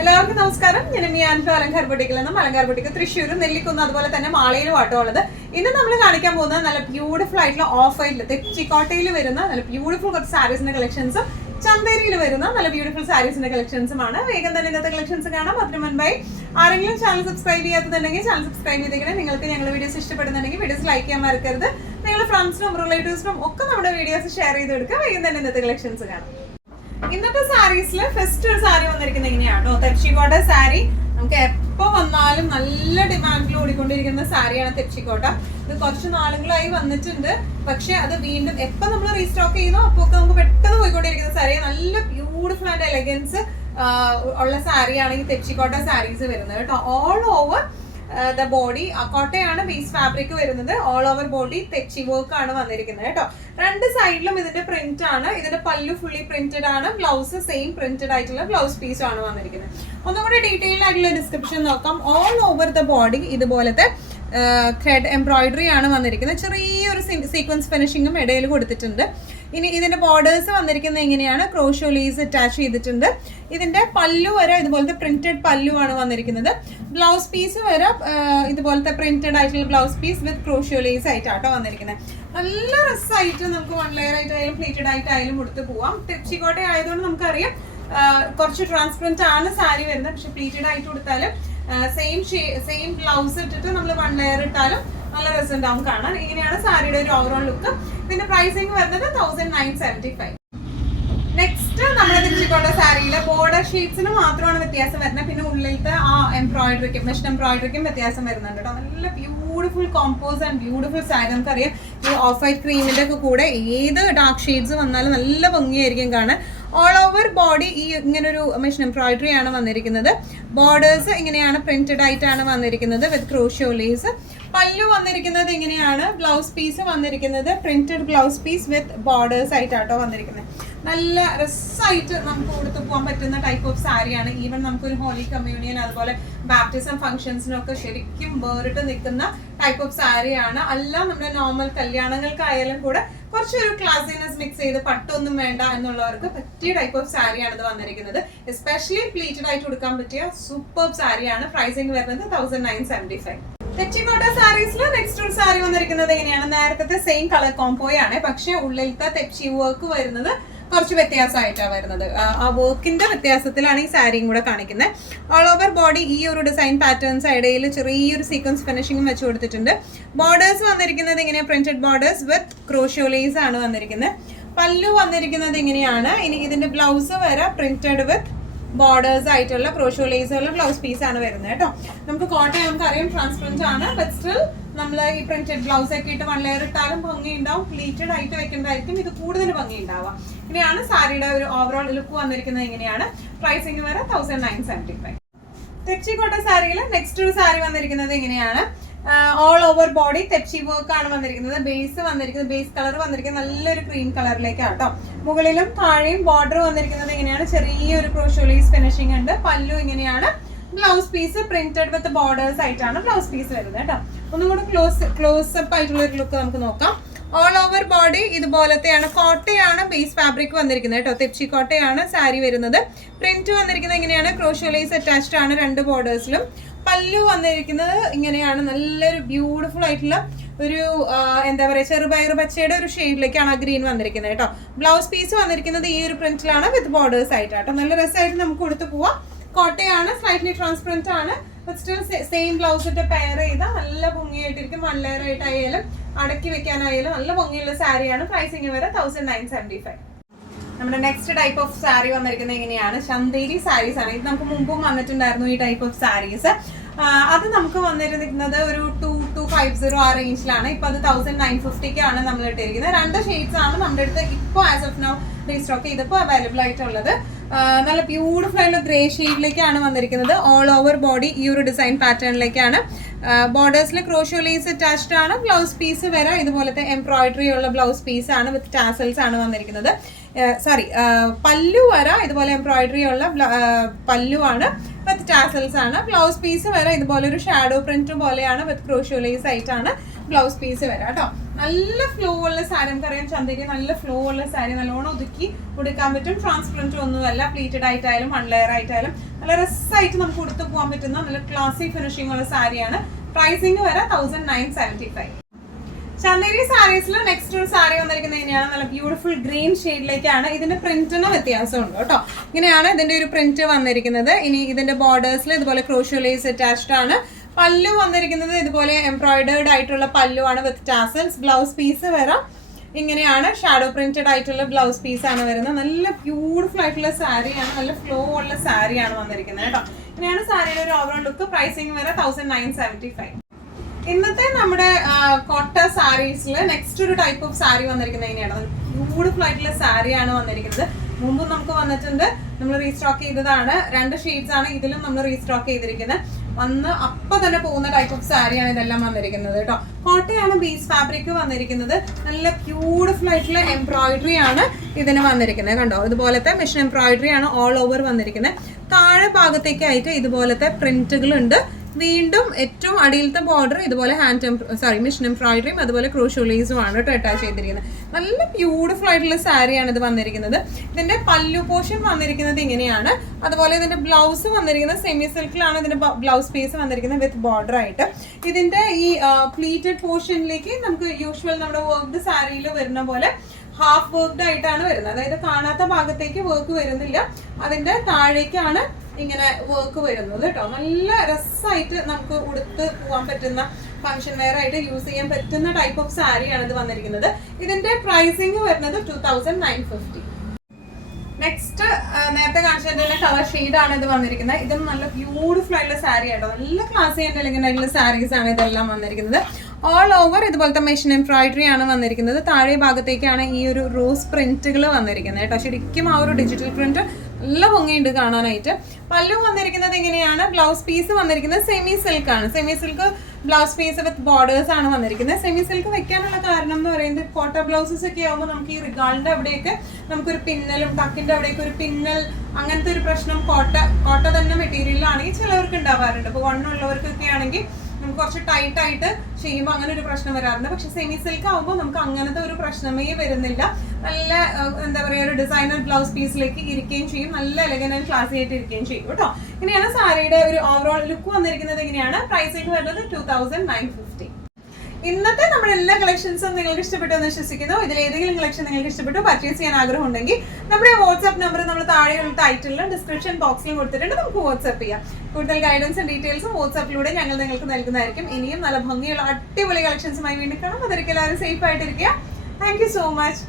എല്ലാവർക്കും നമസ്കാരം. ഞാൻ മിയാൻഫ അലങ്കാർ ബുട്ടിക്കിൽ നിന്നും അലങ്കാർ ബുട്ടിക്ക് തൃശ്ശൂർ നെല്ലിക്കുന്ന് അതുപോലെ തന്നെ മാളയിലും ആട്ടമുള്ളത്. ഇന്ന് നമ്മൾ കാണിക്കാൻ പോകുന്നത് നല്ല ബ്യൂട്ടിഫുൾ ആയിട്ടുള്ള ഓഫ് വൈറ്റിൽ തെച്ചിക്കോട്ടയിൽ വരുന്ന നല്ല ബ്യൂട്ടിഫുൾ കുറച്ച് സാരീസിന്റെ കളക്ഷൻസും ചന്തേരിയിൽ വരുന്ന നല്ല ബ്യൂട്ടിഫുൾ സാരീസിന്റെ കളക്ഷൻസുമാണ്. വേഗം തന്നെ ഇന്നത്തെ കളക്ഷൻസ് കാണാം. അതിന് മുൻപായി ആരെങ്കിലും ചാനൽ സബ്സ്ക്രൈബ് ചെയ്യാത്തതുണ്ടെങ്കിൽ ചാനൽ സബ്സ്ക്രൈബ് ചെയ്തേക്കണേ. നിങ്ങൾക്ക് ഞങ്ങളുടെ വീഡിയോസ് ഇഷ്ടപ്പെടുന്നുണ്ടെങ്കിൽ വീഡിയോസ് ലൈക്ക് ചെയ്യാൻ മറക്കരുത്. നിങ്ങളുടെ ഫ്രണ്ട്സിനും റിലേറ്റീവ്സിനും ഒക്കെ നമ്മുടെ വീഡിയോസ് ഷെയർ ചെയ്ത് കൊടുക്കുക. വേഗം തന്നെ ഇന്നത്തെ കളക്ഷൻസ് കാണാം. ഇന്നത്തെ സാരീസിൽ ഫസ്റ്റ് ഒരു സാരി വന്നിരിക്കുന്നത് എങ്ങനെയാണോ, തെച്ചിക്കോട്ട സാരി. നമുക്ക് എപ്പോ വന്നാലും നല്ല ഡിമാൻഡിൽ ഓടിക്കൊണ്ടിരിക്കുന്ന സാരിയാണ് തെച്ചിക്കോട്ട. ഇത് കുറച്ച് നാളുകളായി വന്നിട്ടുണ്ട്, പക്ഷെ അത് വീണ്ടും എപ്പോ നമ്മൾ റീസ്റ്റോക്ക് ചെയ്യുന്നോ അപ്പോൾ നമുക്ക് പെട്ടെന്ന് പോയിക്കൊണ്ടിരിക്കുന്ന സാരി. നല്ല ബ്യൂട്ടിഫുൾ ആൻഡ് എലഗൻസ് ഉള്ള സാരിയാണ് ഈ തെച്ചിക്കോട്ട സാരീസ് വരുന്നത് കേട്ടോ. ഓൾ ഓവർ ദ ബോഡി കോട്ടയാണ് ബേസ് ഫാബ്രിക് വരുന്നത്. ഓൾ ഓവർ ബോഡി തെച്ചി വർക്ക് ആണ് വന്നിരിക്കുന്നത് കേട്ടോ. രണ്ട് സൈഡിലും ഇതിന്റെ പ്രിന്റ് ആണ്. ഇതിന്റെ പല്ലു ഫുള്ളി പ്രിന്റഡ് ആണ്. ബ്ലൗസ് സെയിം പ്രിന്റഡ് ആയിട്ടുള്ള ബ്ലൗസ് പീസ് ആണ് വന്നിരിക്കുന്നത്. ഒന്നും കൂടെ ഡീറ്റെയിൽ ആയിട്ടുള്ള ഡിസ്ക്രിപ്ഷൻ നോക്കാം. ഓൾ ഓവർ ദ ബോഡി ഇതുപോലത്തെ ത്രെഡ് എംബ്രോയിഡറി ആണ് വന്നിരിക്കുന്നത്. ചെറിയൊരു സീക്വൻസ് ഫിനിഷിങ്ങും ഇടയിൽ കൊടുത്തിട്ടുണ്ട്. ഇനി ഇതിന്റെ ബോർഡേഴ്സ് വന്നിരിക്കുന്നത് എങ്ങനെയാണ്, ക്രോഷോ ലേസ് അറ്റാച്ച് ചെയ്തിട്ടുണ്ട്. ഇതിന്റെ പല്ലു വരെ ഇതുപോലത്തെ പ്രിന്റഡ് പല്ലു ആണ് വന്നിരിക്കുന്നത്. ബ്ലൗസ് പീസ് വരെ ഇതുപോലത്തെ പ്രിന്റഡ് ആയിട്ടുള്ള ബ്ലൗസ് പീസ് വിത്ത് ക്രോഷോ ലേസ് ആയിട്ടാട്ടോ വന്നിരിക്കുന്നത്. നല്ല രസമായിട്ട് നമുക്ക് വൺ ലെയർ ആയിട്ടായാലും പ്ലീറ്റഡ് ആയിട്ടായാലും കൊടുത്ത് പോവാം. തെച്ചിക്കോട്ട ആയതുകൊണ്ട് നമുക്കറിയാം കുറച്ച് ട്രാൻസ്പെറന്റ് ആണ് സാരി വരുന്നത്. പക്ഷെ പ്ലീറ്റഡ് ആയിട്ട് കൊടുത്താലും സെയിം ബ്ലൗസ് ഇട്ടിട്ട് നമ്മൾ വൺ ലെയർ ഇട്ടാലും നല്ല രസമുണ്ടാവും കാണാൻ. ഇങ്ങനെയാണ് സാരിയുടെ ഒരു ഓവറോൾ ലുക്ക്. ഇതിന്റെ പ്രൈസിങ് വരുന്നത് 1975. നെക്സ്റ്റ് നമ്മുടെ തെച്ചിക്കോട്ട സാരിയിലെ ബോർഡർ ഷീറ്റ്സിന് മാത്രമാണ് വ്യത്യാസം വരുന്നത്. പിന്നെ ഉള്ളിലത്തെ ആ എംബ്രോയിഡറിക്കും മെഷീൻ എംബ്രോയിഡറിക്കും വ്യത്യാസം വരുന്നുണ്ട് കേട്ടോ. നല്ല beautiful combos and beautiful sari. നമുക്കറിയാം ഈ ഓഫ് വൈറ്റ് ക്രീമിന്റെ ഒക്കെ കൂടെ ഏത് ഡാർക്ക് ഷെയ്ഡ്സ് വന്നാലും നല്ല ഭംഗിയായിരിക്കും കാണാൻ. ഓൾ ഓവർ ബോഡി ഈ ഇങ്ങനൊരു മെഷീൻ എംബ്രോയിഡറി ആണ് വന്നിരിക്കുന്നത്. ബോർഡേഴ്സ് ഇങ്ങനെയാണ് പ്രിന്റഡ് ആയിട്ടാണ് വന്നിരിക്കുന്നത് വിത്ത് ക്രോഷോ ലേസ്. പല്ലു വന്നിരിക്കുന്നത് ഇങ്ങനെയാണ്. ബ്ലൗസ് പീസ് വന്നിരിക്കുന്നത് printed blouse piece with borders ആയിട്ടാട്ടോ വന്നിരിക്കുന്നത്. നല്ല രസമായിട്ട് നമുക്ക് കൊടുത്തു പോകാൻ പറ്റുന്ന ടൈപ്പ് ഓഫ് സാരിയാണ്. ഈവൻ നമുക്കൊരു ഹോളി കമ്മ്യൂണിയൻ അതുപോലെ ബാപ്റ്റിസം ഫംഗ്ഷൻസിനൊക്കെ ശരിക്കും വേറിട്ട് നിൽക്കുന്ന ടൈപ്പ് ഓഫ് സാരിയാണ്. അല്ല നമ്മുടെ നോർമൽ കല്യാണങ്ങൾക്കായാലും കൂടെ കുറച്ചൊരു ക്ലാസിനെസ് മിക്സ് ചെയ്ത് പട്ടൊന്നും വേണ്ട എന്നുള്ളവർക്ക് പറ്റിയ ടൈപ്പ് ഓഫ് സാരിയാണ് ഇത് വന്നിരിക്കുന്നത്. എസ്പെഷ്യലി പ്ലീറ്റഡ് ആയിട്ട് കൊടുക്കാൻ പറ്റിയ സൂപ്പർ സാരിയാണ്. പ്രൈസിങ് വരുന്നത് 1975. തെച്ചിക്കോട്ട സാരീസിൽ നെക്സ്റ്റ് ഒരു സാരി വന്നിരിക്കുന്നത് എങ്ങനെയാണ്, നേരത്തെ സെയിം കളർ കോംബോയാണ്. പക്ഷെ ഉള്ളിലത്തെ തെച്ചി വർക്ക് വരുന്നത് കുറച്ച് വ്യത്യാസമായിട്ടാണ് വരുന്നത്. ആ വർക്കിന്റെ വ്യത്യാസത്തിലാണ് ഈ സാരിയും കൂടെ കാണിക്കുന്നത്. ഓൾ ഓവർ ബോഡി ഈ ഒരു ഡിസൈൻ പാറ്റേൺസ് ഇടയിൽ ചെറിയൊരു സീക്വൻസ് ഫിനിഷിംഗും വെച്ച് കൊടുത്തിട്ടുണ്ട്. ബോർഡേഴ്സ് വന്നിരിക്കുന്നത് ഇങ്ങനെ printed borders with crochet lace ആണ് വന്നിരിക്കുന്നത്. പല്ലു വന്നിരിക്കുന്നത് ഇങ്ങനെയാണ്. ഇനി ഇതിന്റെ ബ്ലൗസ് വരെ പ്രിന്റഡ് വിത്ത് ബോർഡേഴ്സ് ആയിട്ടുള്ള ക്രോഷോ ലേസ് ഉള്ള ബ്ലൗസ് പീസ് ആണ് വരുന്നത് കേട്ടോ. നമുക്ക് കോട്ടയം നമുക്കറിയാം ട്രാൻസ്പെറന്റ് ആണ്. ബട്ട് സ്റ്റിൽ നമ്മൾ ഈ പ്രിന്റഡ് ബ്ലൗസ് ഒക്കെ ഇട്ട് വൺ ലെയർ ഇട്ടാലും ഭംഗി ഉണ്ടാവും. പ്ലീറ്റഡ് ആയിട്ട് വെക്കേണ്ടതായിരിക്കും ഇത് കൂടുതൽ ഭംഗി ഉണ്ടാവുക. ഇങ്ങനെയാണ് സാരിയുടെ ഒരു ഓവറോൾ ലുക്ക് വന്നിരിക്കുന്നത്. ഇങ്ങനെയാണ് പ്രൈസിങ് വരെ 1975. തെച്ചിക്കോട്ട സാരിയിൽ നെക്സ്റ്റ് ഒരു സാരി വന്നിരിക്കുന്നത് എങ്ങനെയാണ്, ഓൾ ഓവർ ബോഡി തെച്ചി വർക്ക് ആണ് വന്നിരിക്കുന്നത്. ബേസ് കളർ വന്നിരിക്കുന്നത് നല്ലൊരു ക്രീം കളറിലേക്കാണ് കേട്ടോ. മുകളിലും താഴെയും ബോർഡർ വന്നിരിക്കുന്നത് എങ്ങനെയാണ്, ചെറിയൊരു ക്രോഷോ ലേസ് ഫിനിഷിംഗ് ഉണ്ട്. പല്ലു ഇങ്ങനെയാണ്. Blouse piece printed with borders ആയിട്ടാണ് ബ്ലൗസ് പീസ് വരുന്നത് കേട്ടോ. ഒന്നും കൂടെ ക്ലോസ് അപ്പ് ആയിട്ടുള്ള ഒരു ലുക്ക് നമുക്ക് നോക്കാം. ഓൾ ഓവർ ബോഡി ഇതുപോലത്തെയാണ്. കോട്ടയാണ് ബേസ് ഫാബ്രിക് വന്നിരിക്കുന്നത് കേട്ടോ. തെച്ചി കോട്ടയാണ് സാരി വരുന്നത്. പ്രിന്റ് വന്നിരിക്കുന്നത് ഇങ്ങനെയാണ്. ക്രോഷോ ലേസ് അറ്റാച്ച്ഡ് ആണ് രണ്ട് ബോർഡേഴ്സിലും. പല്ലു വന്നിരിക്കുന്നത് ഇങ്ങനെയാണ്. നല്ലൊരു ബ്യൂട്ടിഫുൾ ആയിട്ടുള്ള ഒരു എന്താ പറയുക ചെറുപയർ പച്ചയുടെ ഒരു ഷെയ്ഡിലേക്കാണ് ആ ഗ്രീൻ വന്നിരിക്കുന്നത് കേട്ടോ. ബ്ലൗസ് പീസ് വന്നിരിക്കുന്നത് ഈ ഒരു പ്രിന്റിലാണ് വിത്ത് ബോർഡേഴ്സ് ആയിട്ടാട്ടോ. നല്ല രസമായിട്ട് നമുക്ക് കൊടുത്തു പോവാം. കോട്ടയാണ്, സ്ലൈറ്റ്ലി ട്രാൻസ്പെറന്റ് ആണ്. സ്റ്റിൽ സെയിം ബ്ലൗസ് ഇട്ട് പെയർ ചെയ്താൽ നല്ല ഭംഗിയായിട്ടിരിക്കും. വൺ ലെയർ ആയിട്ടായാലും അടക്കി വെക്കാനായാലും നല്ല ഭംഗിയുള്ള സാരിയാണ്. പ്രൈസിങ് വരെ 1975. നമ്മുടെ നെക്സ്റ്റ് ടൈപ്പ് ഓഫ് സാരി വന്നിരിക്കുന്നത് എങ്ങനെയാണ്, ചന്തേരി സാരീസ് ആണ്. ഇത് നമുക്ക് മുമ്പും വന്നിട്ടുണ്ടായിരുന്നു ഈ ടൈപ്പ് ഓഫ് സാരീസ്. അത് നമുക്ക് വന്നിരിക്കുന്നത് ഒരു 2250 ആ റേഞ്ചിലാണ്. ഇപ്പൊ അത് 1950 നമ്മൾ ഇട്ടിരിക്കുന്നത്. രണ്ട് ഷെയ്ഡ്സ് ആണ് നമ്മുടെ അടുത്ത് ഇപ്പോൾ ആസ് ഓഫ് നൗ റീസ്റ്റോക്ക് ചെയ്തപ്പോൾ അവൈലബിൾ ആയിട്ടുള്ളത്. നല്ല ബ്യൂട്ടിഫുൾ ആയിട്ടുള്ള ഗ്രേ ഷെയ്ഡിലേക്കാണ് വന്നിരിക്കുന്നത്. ഓൾ ഓവർ ബോഡി ഈ ഒരു ഡിസൈൻ പാറ്റേണിലേക്കാണ്. ബോർഡേഴ്സിൽ ക്രോഷോ ലേസ് അറ്റാച്ച്ഡ് ആണ്. ബ്ലൗസ് പീസ് വരെ ഇതുപോലത്തെ എംബ്രോയിഡറി ഉള്ള ബ്ലൗസ് പീസ് ആണ് വിത്ത് ടാസൽസ് ആണ് വന്നിരിക്കുന്നത്. സോറി പല്ലു വര ഇതുപോലെ എംബ്രോയിഡറി ഉള്ള പല്ലുവാണ് വിത്ത് ടാസൽസ് ആണ്. ബ്ലൗസ് പീസ് വരെ ഇതുപോലെ ഒരു ഷാഡോ പ്രിന്റ് പോലെയാണ് വിത്ത് ക്രോഷ്യോ ലേസ് ആയിട്ടാണ് ബ്ലൗസ് പീസ് വരാം കേട്ടോ. നല്ല ഫ്ലോ ഉള്ള സാരി, നമുക്കറിയാം ചന്തയ്ക്ക് നല്ല ഫ്ലോ ഉള്ള സാരി നല്ലോണം ഒതുക്കി കൊടുക്കാൻ പറ്റും. ട്രാൻസ്പെറൻറ്റ് ഒന്നുമല്ല, പ്ലീറ്റഡ് ആയിട്ടായാലും 1 ലെയർ ആയിട്ടായാലും നല്ല രസമായിട്ട് നമുക്ക് കൊടുത്തു പോകാൻ പറ്റുന്ന നല്ല ക്ലാസി ഫിനിഷിംഗ് ഉള്ള സാരിയാണ്. പ്രൈസിങ് വരെ 1975. ചന്ദേരി സാരീസിൽ നെക്സ്റ്റ് ഒരു സാരി വന്നിരിക്കുന്നത് ഇങ്ങനെയാണ്. നല്ല ബ്യൂട്ടിഫുൾ ഗ്രീൻ ഷെയ്ഡിലേക്കാണ്. ഇതിന്റെ പ്രിന്റിന് വ്യത്യാസമുണ്ട് കേട്ടോ. ഇങ്ങനെയാണ് ഇതിന്റെ ഒരു പ്രിന്റ് വന്നിരിക്കുന്നത്. ഇനി ഇതിന്റെ ബോർഡേഴ്സിൽ ഇതുപോലെ ക്രോഷ്യോ ലേസ് അറ്റാച്ച്ഡ് ആണ്. പല്ലു വന്നിരിക്കുന്നത് ഇതുപോലെ എംബ്രോയിഡേർഡ് ആയിട്ടുള്ള പല്ലുവാണ് വിത്ത് ടാസൽസ്. ബ്ലൗസ് പീസ് വരാം ഇങ്ങനെയാണ്, ഷാഡോ പ്രിന്റഡ് ആയിട്ടുള്ള ബ്ലൗസ് പീസ് ആണ് വരുന്നത്. നല്ല ബ്യൂട്ടിഫുൾ ആയിട്ടുള്ള സാരിയാണ്, നല്ല ഫ്ലോ ഉള്ള സാരിയാണ് വന്നിരിക്കുന്നത് കേട്ടോ. ഇങ്ങനെയാണ് സാരിയുടെ ഒരു ഓവറോൾ ലുക്ക്. പ്രൈസിങ് വരെ 1975. ഇന്നത്തെ നമ്മുടെ കോട്ട സാരീസിൽ നെക്സ്റ്റ് ഒരു ടൈപ്പ് ഓഫ് സാരി വന്നിരിക്കുന്നത് ഇങ്ങനെയാണ്. ബ്യൂട്ടിഫുൾ ആയിട്ടുള്ള സാരിയാണ് വന്നിരിക്കുന്നത്. മുമ്പ് നമുക്ക് വന്നിട്ടുണ്ട്, നമ്മൾ റീസ്റ്റോക്ക് ചെയ്തതാണ്. 2 ഷെയ്ഡ്സ് ആണ് ഇതിലും നമ്മൾ റീസ്റ്റോക്ക് ചെയ്തിരിക്കുന്നത്. വന്ന് അപ്പൊ തന്നെ പോകുന്ന ടൈപ്പ് ഓഫ് സാരിയാണ് ഇതെല്ലാം വന്നിരിക്കുന്നത് കേട്ടോ. കോട്ടയാണ് ബേസ് ഫാബ്രിക് വന്നിരിക്കുന്നത്. നല്ല ബ്യൂട്ടിഫുൾ ആയിട്ടുള്ള എംബ്രോയിഡറി ആണ് ഇതിന് വന്നിരിക്കുന്നത് കണ്ടോ. ഇതുപോലത്തെ മെഷീൻ എംബ്രോയിഡറി ആണ് ഓൾ ഓവർ വന്നിരിക്കുന്നത്. താഴെ ഭാഗത്തേക്കായിട്ട് ഇതുപോലത്തെ പ്രിന്റുകൾ ഉണ്ട്. വീണ്ടും ഏറ്റവും അടിയിലത്തെ ബോർഡർ ഇതുപോലെ മെഷീൻ എംബ്രോയിഡറിയും അതുപോലെ ക്രോഷ്യോ ലേസും ആണ് കേട്ടോ അറ്റാച്ച് ചെയ്തിരിക്കുന്നത്. നല്ല ബ്യൂട്ടിഫുൾ ആയിട്ടുള്ള സാരിയാണ് ഇത് വന്നിരിക്കുന്നത്. ഇതിന്റെ പല്ലു പോർഷൻ വന്നിരിക്കുന്നത് ഇങ്ങനെയാണ്. അതുപോലെ ഇതിന്റെ ബ്ലൗസ് വന്നിരിക്കുന്നത് സെമി സിൽക്കിലാണ്. ഇതിന്റെ ബ്ലൗസ് പീസ് വന്നിരിക്കുന്നത് വിത്ത് ബോർഡർ ആയിട്ട്. ഇതിന്റെ ഈ പ്ലീറ്റഡ് പോർഷനിലേക്ക് നമുക്ക് യൂഷ്വൽ നമ്മുടെ വർക്ക്ഡ് സാരിയിൽ വരുന്ന പോലെ ഹാഫ് വർക്ക്ഡ് ആയിട്ടാണ് വരുന്നത്. അതായത് കാണാത്ത ഭാഗത്തേക്ക് വർക്ക് വരുന്നില്ല, അതിന്റെ താഴേക്കാണ് ഇങ്ങനെ വർക്ക് വരുന്നത് കേട്ടോ. നല്ല രസമായിട്ട് നമുക്ക് ഉടുത്ത് പോകാൻ പറ്റുന്ന ഫംഗ്ഷൻ വെയർ ആയിട്ട് യൂസ് ചെയ്യാൻ പറ്റുന്ന ടൈപ്പ് ഓഫ് സാരിയാണ് ഇത് വന്നിരിക്കുന്നത്. ഇതിന്റെ പ്രൈസിങ് വരുന്നത് 2950. നെക്സ്റ്റ് നേരത്തെ കാണിച്ചതിന്റെ കളർ ഷെയ്ഡാണ് ഇത് വന്നിരിക്കുന്നത്. ഇതും നല്ല ബ്യൂട്ടിഫുൾ ആയിട്ടുള്ള സാരി ആട്ടോ. നല്ല ക്ലാസി ആൻഡ് എലഗന്റ് ആയിട്ടുള്ള സാരീസ് ആണ് ഇതെല്ലാം വന്നിരിക്കുന്നത്. ഓൾ ഓവർ ഇതുപോലത്തെ മെഷീൻ എംബ്രോയിഡറി ആണ് വന്നിരിക്കുന്നത്. താഴെ ഭാഗത്തേക്കാണ് ഈ ഒരു റോസ് പ്രിന്റുകൾ വന്നിരിക്കുന്നത് കേട്ടോ. ശരിക്കും ആ ഒരു ഡിജിറ്റൽ പ്രിന്റ് നല്ല ഭംഗിയുണ്ട് കാണാനായിട്ട്. പല്ലു വന്നിരിക്കുന്നത് ഇങ്ങനെയാണ്. ബ്ലൗസ് പീസ് വന്നിരിക്കുന്നത് സെമി സിൽക്ക് ആണ്. Semi silk blouse piece with borders ആണ് വന്നിരിക്കുന്നത്. സെമി സിൽക്ക് വെക്കാനുള്ള കാരണം എന്ന് പറയുന്നത് കോട്ട ബ്ലൗസസ് ഒക്കെ ആകുമ്പോൾ നമുക്ക് ഈ റിഗാളിന്റെ അവിടെയൊക്കെ നമുക്കൊരു പിന്നലും ടക്കിന്റെ അവിടെയൊക്കെ ഒരു പിന്നൽ അങ്ങനത്തെ ഒരു പ്രശ്നം കോട്ട തന്നെ മെറ്റീരിയലാണെങ്കിൽ ചിലവർക്ക് ഉണ്ടാവാറുണ്ട്. അപ്പോൾ വണ്ണുള്ളവർക്കൊക്കെ ആണെങ്കിൽ നമുക്ക് കുറച്ച് ടൈറ്റ് ആയിട്ട് ചെയ്യുമ്പോൾ അങ്ങനെ ഒരു പ്രശ്നം വരാറുണ്ട്. പക്ഷെ സെമി സിൽക്ക് ആകുമ്പോൾ നമുക്ക് അങ്ങനത്തെ ഒരു പ്രശ്നമേ വരുന്നില്ല. നല്ല എന്താ പറയുക, ഒരു ഡിസൈനർ ബ്ലൗസ് പീസിലേക്ക് ഇരിക്കുകയും ചെയ്യും. നല്ല എലഗന്റ് ആൻഡ് ക്ലാസി ആയിട്ട് ഇരിക്കുകയും ചെയ്യും കേട്ടോ. ഇങ്ങനെയാണ് സാരിയുടെ ഒരു ഓവറോൾ ലുക്ക് വന്നിരിക്കുന്നത്. ഇങ്ങനെയാണ്. പ്രൈസിങ് വരുന്നത് 2950. ഇന്നത്തെ നമ്മുടെ എല്ലാ കളക്ഷൻസും നിങ്ങൾക്ക് ഇഷ്ടപ്പെട്ടു എന്ന് വിശ്വസിക്കുന്നു. ഇതിൽ ഏതെങ്കിലും കളക്ഷൻ നിങ്ങൾക്ക് ഇഷ്ടപ്പെട്ടു പർച്ചേസ് ചെയ്യാൻ ആഗ്രഹം ഉണ്ടെങ്കിൽ നമ്മുടെ വാട്സ്ആപ്പ് നമ്പർ നമ്മൾ താഴെയുള്ള ടൈറ്റിലും ഡിസ്ക്രിപ്ഷൻ ബോക്സിലും കൊടുത്തിട്ടുണ്ട്. നമുക്ക് വാട്സ്ആപ്പ് ചെയ്യാം. കൂടുതൽ ഗൈഡൻസും ഡീറ്റെയിൽസും വാട്സ്ആപ്പിലൂടെ ഞങ്ങൾ നിങ്ങൾക്ക് നൽകുന്നതായിരിക്കും. ഇനിയും നല്ല ഭംഗിയുള്ള അടിപൊളി കളക്ഷൻസുമായി വീണ്ടും കാണാം. അതൊരിക്കലും എല്ലാവരും സേഫ് ആയിട്ടിരിക്കുക. Thank you so much.